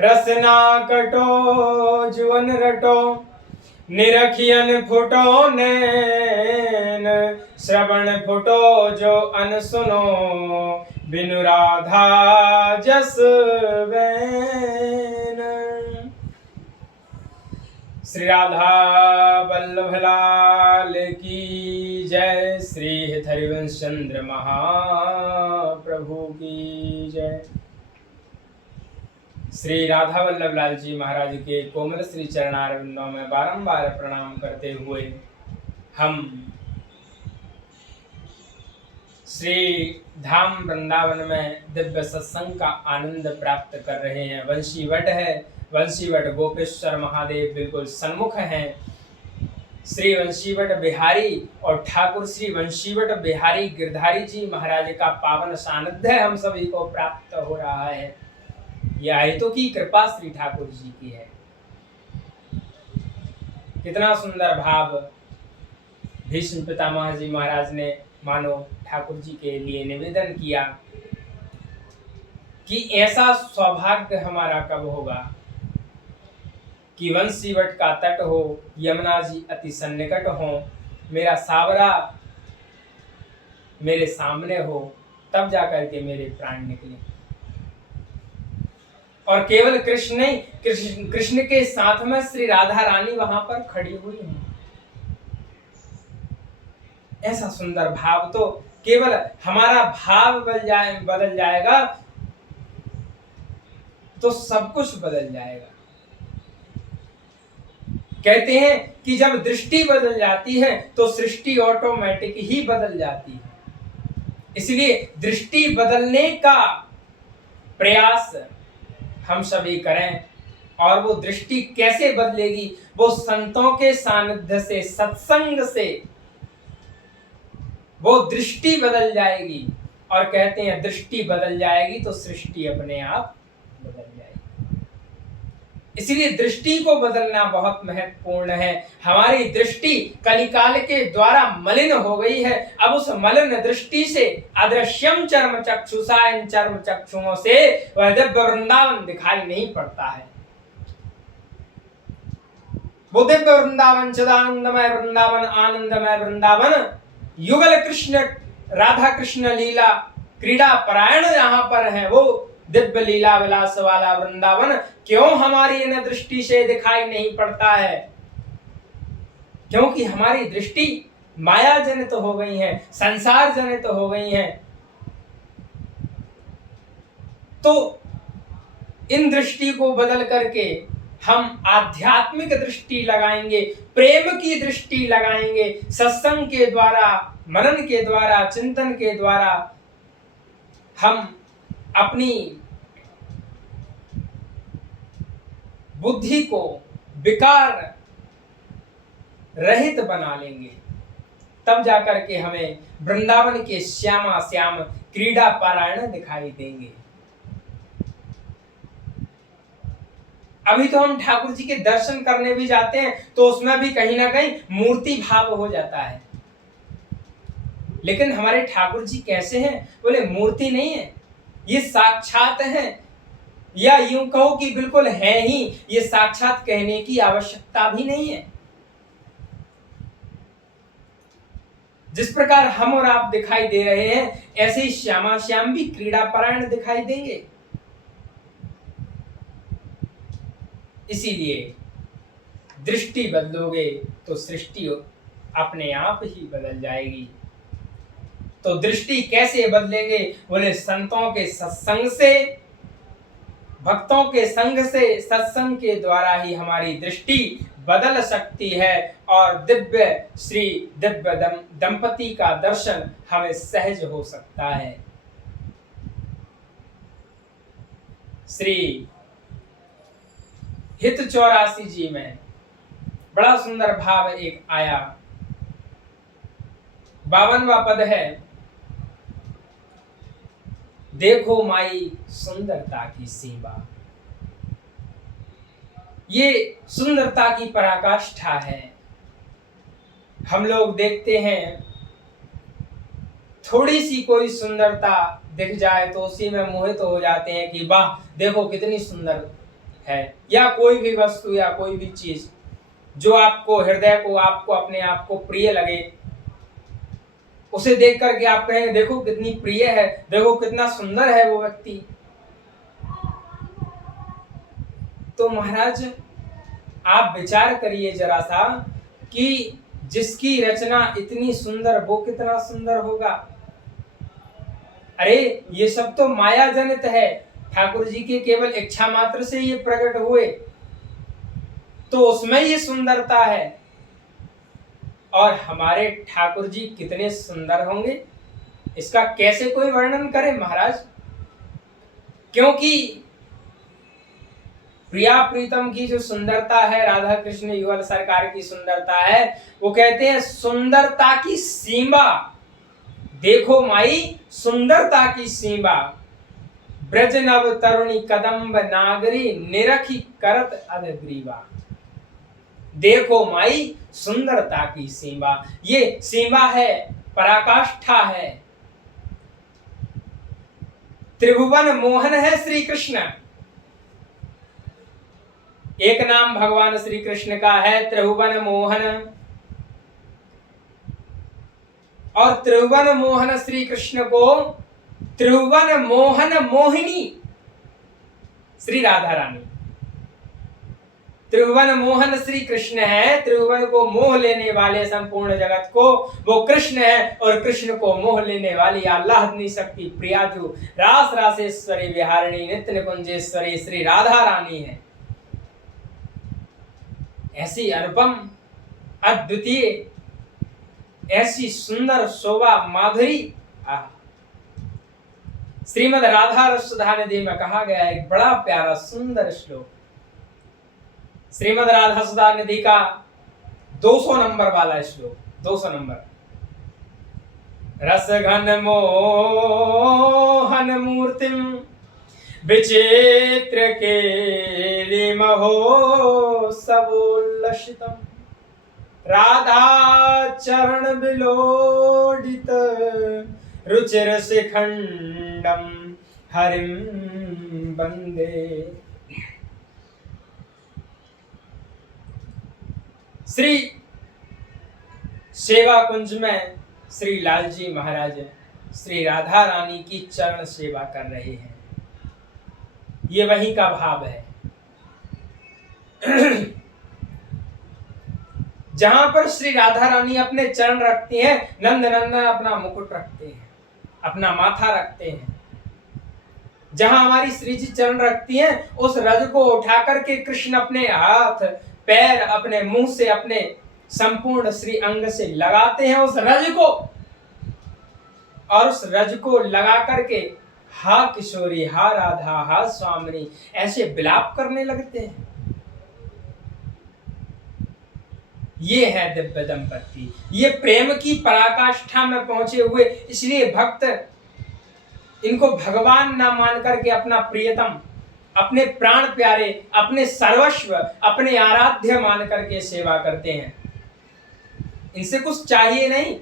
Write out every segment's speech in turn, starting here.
रसना कटो जुवन रटो निरखियन फुटो नैन श्रवण फुटो जो अन सुनो बिनु राधा जस बैन। श्री राधा वल्लभ लाल की जय। श्री हरिवंश चंद्र महाप्रभु की जय। श्री राधा वल्लभ लाल जी महाराज के कोमल श्री चरणारविंदों में बारंबार प्रणाम करते हुए हम श्री धाम वृंदावन में दिव्य सत्संग का आनंद प्राप्त कर रहे हैं। वंशीवट है, वंशीवट गोपेश्वर महादेव बिल्कुल सन्मुख हैं। श्री वंशीवट बिहारी और ठाकुर श्री वंशीवट बिहारी गिरधारी जी महाराज का पावन सानिध्य हम सभी को प्राप्त हो रहा है। यह आयतों की कृपा श्री ठाकुर जी की है। कितना सुंदर भाव भीष्म पितामह जी महाराज ने मानो ठाकुर जी के लिए निवेदन किया कि ऐसा सौभाग्य हमारा कब होगा कि वंशीवट का तट हो, यमुना जी अति सन्निकट हो, मेरा सावरा मेरे सामने हो, तब जाकर के मेरे प्राण निकले। और केवल कृष्ण नहीं, कृष्ण के साथ में श्री राधा रानी वहां पर खड़ी हुई हैं। ऐसा सुंदर भाव तो केवल हमारा भाव बदल जाएगा तो सब कुछ बदल जाएगा। कहते हैं कि जब दृष्टि बदल जाती है तो सृष्टि ऑटोमेटिक ही बदल जाती है। इसलिए दृष्टि बदलने का प्रयास हम सभी करें। और वो दृष्टि कैसे बदलेगी? वो संतों के सानिध्य से, सत्संग से वो दृष्टि बदल जाएगी। और कहते हैं दृष्टि बदल जाएगी तो सृष्टि अपने आप बदल जाएगी। इसलिए दृष्टि को बदलना बहुत महत्वपूर्ण है। हमारी दृष्टि कलिकाल के द्वारा मलिन हो गई है। अब उस मलिन दृष्टि से अदृश्यम चर्म चक्षुषा, इन चर्म चक्षुओं से वह दिव्य वृंदावन दिखाई नहीं पड़ता है। वो दिव्य वृंदावन, चिदानंदमय वृंदावन, आनंदमय वृंदावन, युगल कृष्ण राधा कृष्ण लीला क्रीड़ा परायण यहाँ पर है। वो दिव्य लीला विलास वाला वृंदावन क्यों हमारी इन दृष्टि से दिखाई नहीं पड़ता है? क्योंकि हमारी दृष्टि माया जनित हो गई है, संसार जनित हो गई है। तो इन दृष्टि को बदल करके हम आध्यात्मिक दृष्टि लगाएंगे, प्रेम की दृष्टि लगाएंगे। सत्संग के द्वारा, मनन के द्वारा, चिंतन के द्वारा हम अपनी बुद्धि को विकार रहित बना लेंगे। तब जाकर के हमें वृंदावन के श्यामा श्याम क्रीड़ा पारायण दिखाई देंगे। अभी तो हम ठाकुर जी के दर्शन करने भी जाते हैं तो उसमें भी कहीं ना कहीं मूर्ति भाव हो जाता है। लेकिन हमारे ठाकुर जी कैसे हैं? बोले मूर्ति नहीं है, ये साक्षात हैं। या यूं कहो कि बिल्कुल है ही। ये साक्षात कहने की आवश्यकता भी नहीं है। जिस प्रकार हम और आप दिखाई दे रहे हैं, ऐसे ही श्यामा श्याम भी क्रीड़ा परायण दिखाई देंगे। इसीलिए दृष्टि बदलोगे तो सृष्टि अपने आप ही बदल जाएगी। तो दृष्टि कैसे बदलेंगे? बोले संतों के सत्संग से, भक्तों के संग से, सत्संग के द्वारा ही हमारी दृष्टि बदल सकती है और दिव्य श्री दिव्य दंपति का दर्शन हमें सहज हो सकता है। श्री हित 84 जी में बड़ा सुंदर भाव एक आया। 52वां पद है, देखो माई सुंदरता की सीमा। ये सुंदरता की पराकाष्ठा है। हम लोग देखते हैं थोड़ी सी कोई सुंदरता दिख जाए तो उसी में मोहित हो जाते हैं कि वाह देखो कितनी सुंदर है, या कोई भी वस्तु या कोई भी चीज जो आपको हृदय को, आपको अपने आप को प्रिय लगे, उसे देख करके आप कहेंगे देखो कितनी प्रिय है, देखो कितना सुंदर है वो व्यक्ति। तो महाराज आप विचार करिए जरा सा कि जिसकी रचना इतनी सुंदर वो कितना सुंदर होगा। अरे ये सब तो माया जनित है, ठाकुर जी के केवल इच्छा मात्र से ये प्रकट हुए, तो उसमें ये सुंदरता है। और हमारे ठाकुर जी कितने सुंदर होंगे, इसका कैसे कोई वर्णन करे महाराज। क्योंकि प्रिया प्रीतम की जो सुंदरता है, राधा कृष्ण युगल सरकार की सुंदरता है, वो कहते हैं सुंदरता की सीमा देखो माई, सुंदरता की सीमा ब्रज नव तरुणी कदम्ब नागरी निरखी करत अदग्रीवा। देखो माई सुंदरता की सीमा, ये सीमा है, पराकाष्ठा है। त्रिभुवन मोहन है श्री कृष्ण। एक नाम भगवान श्री कृष्ण का है त्रिभुवन मोहन, और त्रिभुवन मोहन श्री कृष्ण को त्रिभुवन मोहन मोहिनी श्री राधा रानी। त्रिभुवन मोहन श्री कृष्ण है, त्रिभुवन को मोह लेने वाले संपूर्ण जगत को वो कृष्ण है, और कृष्ण को मोह लेने वाली आह्लादनी शक्ति प्रिया जो रास रासेश्वरी विहारिणी नित्य निकुंजेश्वरी श्री राधा रानी है। ऐसी अनुपम अद्वितीय, ऐसी सुंदर शोभा माधुरी। श्रीमद् राधा रसुधा निधि में कहा गया एक बड़ा प्यारा सुंदर श्लोक, श्रीमद् राधा सुधा निधि का 200 नंबर वाला श्लोक, 200 नंबर। रस घन मोहन मूर्तिम विचित्र के महो सबोल्लसितम, राधा चरण विलोडित रुचिर शिखंडम हरिम वंदे। श्री सेवा कुंज में श्री लाल जी महाराज श्री राधा रानी की चरण सेवा कर रहे हैं, ये वही का भाव है। जहां पर श्री राधा रानी अपने चरण रखती हैं, नंद नंदन अपना मुकुट रखते हैं, अपना माथा रखते हैं। जहां हमारी श्री जी चरण रखती हैं, उस रज को उठा करके कृष्ण अपने हाथ पैर अपने मुंह से अपने संपूर्ण श्री अंग से लगाते हैं उस रज को, और उस रज को लगा करके हा किशोरी, हा राधा, हा स्वामिनी ऐसे विलाप करने लगते हैं। ये है दिव्य दंपति, ये प्रेम की पराकाष्ठा में पहुंचे हुए। इसलिए भक्त इनको भगवान ना मान करके अपना प्रियतम, अपने प्राण प्यारे, अपने सर्वस्व, अपने आराध्य मान करके सेवा करते हैं। इनसे कुछ चाहिए नहीं,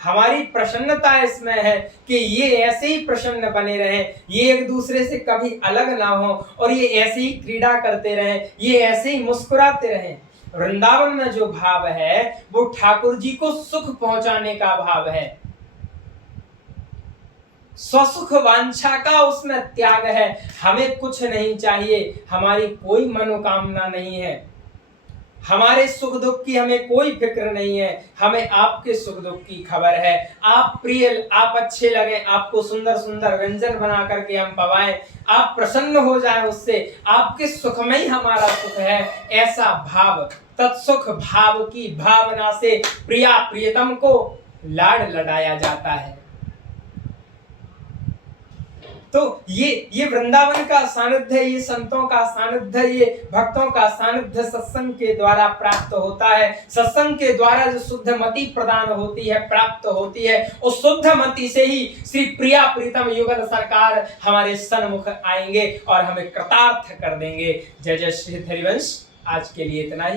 हमारी प्रसन्नता इसमें है कि ये ऐसे ही प्रसन्न बने रहें, ये एक दूसरे से कभी अलग ना हो, और ये ऐसे ही क्रीड़ा करते रहें, ये ऐसे ही मुस्कुराते रहें। वृंदावन में जो भाव है वो ठाकुर जी को सुख पहुंचाने का भाव है, स्वसुख वांछा का उसमें त्याग है। हमें कुछ नहीं चाहिए, हमारी कोई मनोकामना नहीं है, हमारे सुख दुख की हमें कोई फिक्र नहीं है, हमें आपके सुख दुख की खबर है। आप प्रिय, आप अच्छे लगे, आपको सुंदर सुंदर व्यंजन बना करके हम पवाएं, आप प्रसन्न हो जाएं उससे, आपके सुख में ही हमारा सुख है। ऐसा भाव, तत्सुख भाव की भावना से प्रिया प्रियतम को लाड लडाया जाता है। तो ये वृंदावन का सानिध्य, ये संतों का सानिध्य, ये भक्तों का सानिध्य सत्संग के द्वारा प्राप्त होता है। सत्संग के द्वारा जो शुद्ध मति प्रदान होती है, प्राप्त होती है, उस शुद्ध मति से ही श्री प्रिया प्रीतम युगल सरकार हमारे सन्मुख आएंगे और हमें कृतार्थ कर देंगे। जय जय श्री हरिवंश। आज के लिए इतना ही।